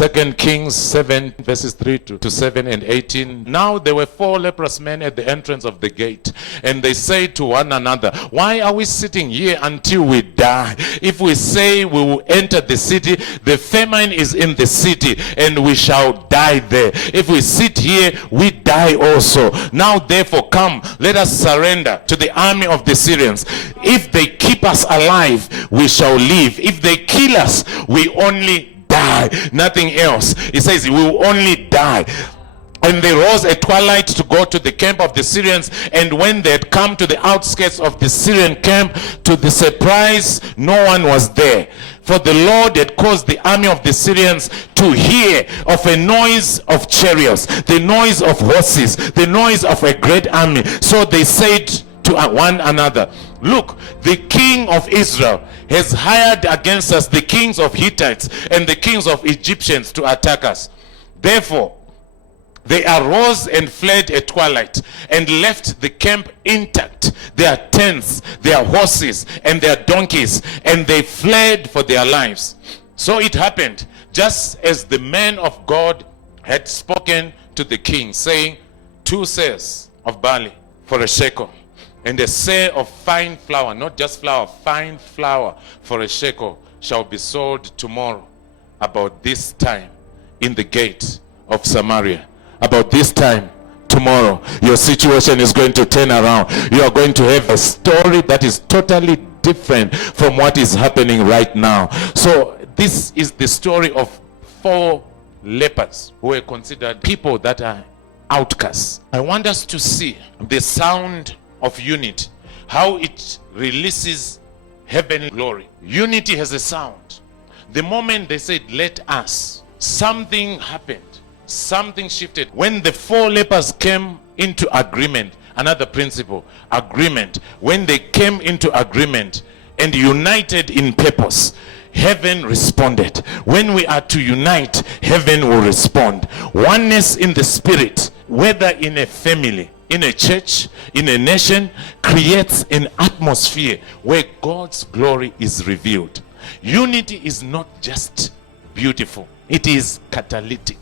2 Kings 7 verses 3 to 7 and 18. Now there were 4 leprous men at the entrance of the gate, and they said to one another, why are we sitting here until we die? If we say we will enter the city, the famine is in the city, and we shall die there. If we sit here, we die also. Now therefore come, let us surrender to the army of the Syrians. If they keep us alive, we shall live. If they kill us, we only die, nothing else. It says we will only die. And they rose at twilight to go to the camp of the Syrians, and when they had come to the outskirts of the Syrian camp, to the surprise, no one was there. For the Lord had caused the army of the Syrians to hear of a noise of chariots, the noise of horses, the noise of a great army. So they said to one another, look, the king of Israel has hired against us the kings of Hittites and the kings of Egyptians to attack us. Therefore they arose and fled at twilight, and left the camp intact, their tents, their horses, and their donkeys, and they fled for their lives. So it happened, just as the man of God had spoken to the king, saying, 2 seahs of barley for a shekel, and a seah of fine flour, not just flour, fine flour for a shekel, shall be sold tomorrow about this time in the gate of Samaria. About this time tomorrow, your situation is going to turn around. You are going to have a story that is totally different from what is happening right now. So this is the story of 4 lepers who were considered people that are outcasts. I want us to see the sound of unity, how it releases heavenly glory. Unity has a sound. The moment they said, let us, something happened. Something shifted. When the 4 lepers came into agreement, another principle, agreement. When they came into agreement and united in purpose, heaven responded. When we are to unite, heaven will respond. Oneness in the spirit, whether in a family, in a church, in a nation, creates an atmosphere where God's glory is revealed. Unity is not just beautiful, it is catalytic.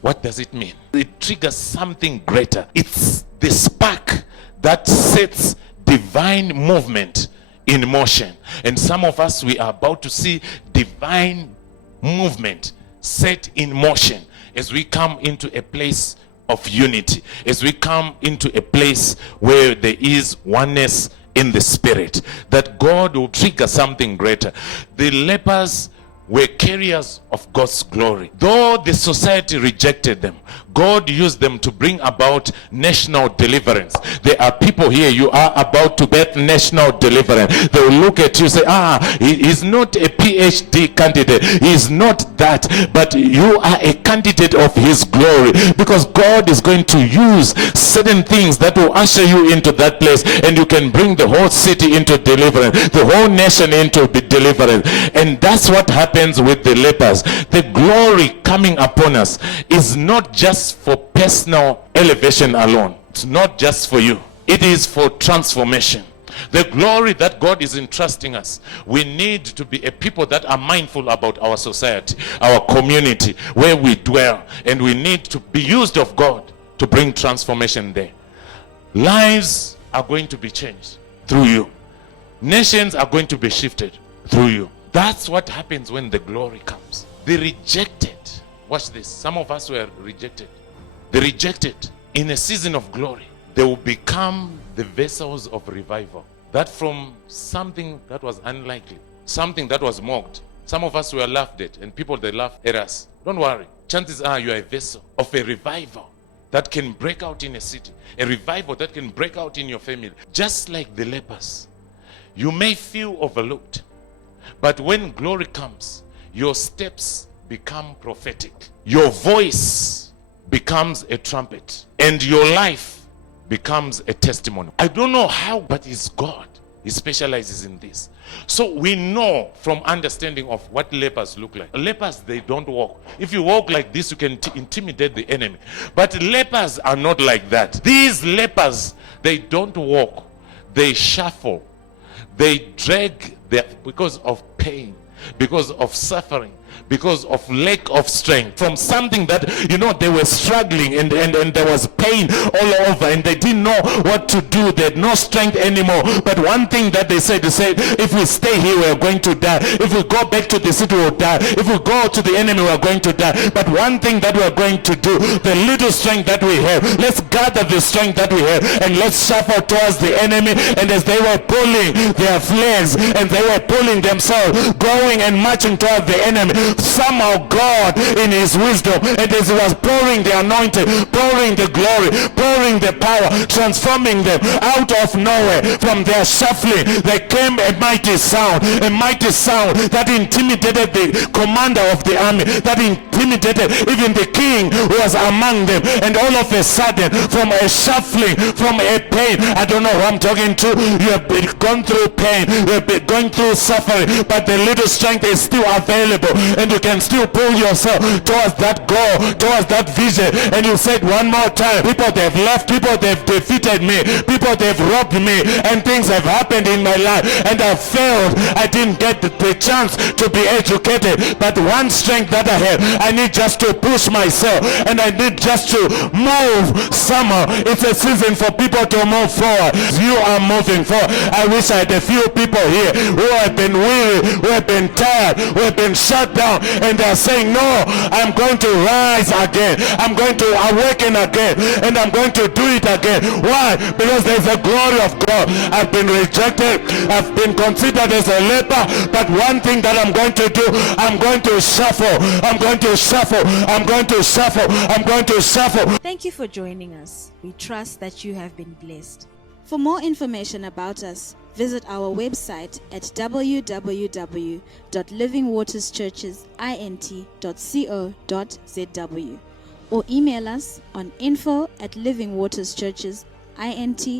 What does it mean? It triggers something greater. It's the spark that sets divine movement in motion. And some of us, we are about to see divine movement set in motion as we come into a place of unity, as we come into a place where there is oneness in the spirit, that God will trigger something greater. The lepers were carriers of God's glory. Though the society rejected them, God used them to bring about national deliverance. There are people here, you are about to get national deliverance. They will look at you and say, he's not a PhD candidate. He's not that. But you are a candidate of his glory, because God is going to use certain things that will usher you into that place, and you can bring the whole city into deliverance, the whole nation into deliverance. And that's what happens with the lepers. The glory coming upon us is not just for personal elevation alone. It's not just for you. It is for transformation. The glory that God is entrusting us, we need to be a people that are mindful about our society, our community, where we dwell, and we need to be used of God to bring transformation there. Lives are going to be changed through you. Nations are going to be shifted through you. That's what happens when the glory comes. The rejected, watch this, some of us were rejected. The rejected, in a season of glory, they will become the vessels of revival. That from something that was unlikely, something that was mocked, some of us were laughed at, and people, they laugh at us. Don't worry, chances are you are a vessel of a revival that can break out in a city, a revival that can break out in your family. Just like the lepers, you may feel overlooked, but when glory comes, your steps become prophetic. Your voice becomes a trumpet, and your life becomes a testimony. I don't know how, but it's God. He specializes in this. So we know from understanding of what lepers look like. Lepers, they don't walk. If you walk like this, you can intimidate the enemy. But lepers are not like that. These lepers, they don't walk. They shuffle. They drag because of pain, because of suffering, because of lack of strength. From something that, they were struggling and there was pain all over and they didn't know what to do. They had no strength anymore. But one thing that they said, if we stay here, we are going to die. If we go back to the city, we will die. If we go to the enemy, we are going to die. But one thing that we are going to do, the little strength that we have, let's gather the strength that we have and let's shuffle towards the enemy. And as they were pulling their flags and they were pulling themselves, going and marching towards the enemy, somehow God in his wisdom, and as he was pouring the anointing, pouring the glory, pouring the power, transforming them out of nowhere, from their shuffling, there came a mighty sound that intimidated the commander of the army, that intimidated even the king who was among them. And all of a sudden, from a shuffling, from a pain, I don't know who I'm talking to, you have been gone through pain, you have been going through suffering, but the little strength is still available and you can still pull yourself towards that goal, towards that vision. And you said one more time, people they've left, people they've defeated me, people they've robbed me, and things have happened in my life and I failed. I didn't get the chance to be educated, but one strength that I have, I need just to push myself and I need just to move somehow. It's a season for people to move forward. You are moving forward. I wish I had a few people here who have been weary, who have been tired, who have been shut down, and they're saying, no, I'm going to rise again, I'm going to awaken again, and I'm going to do it again. Why? Because there's a glory of God. I've been rejected, I've been considered as a leper, but one thing that I'm going to do, I'm going to shuffle, I'm going to shuffle, I'm going to shuffle, I'm going to shuffle. Thank you for joining us. We trust that you have been blessed. For more information about us, visit our website at www.livingwaterschurchesint.co.zw or email us on info@livingwaterschurchesint.co.zw.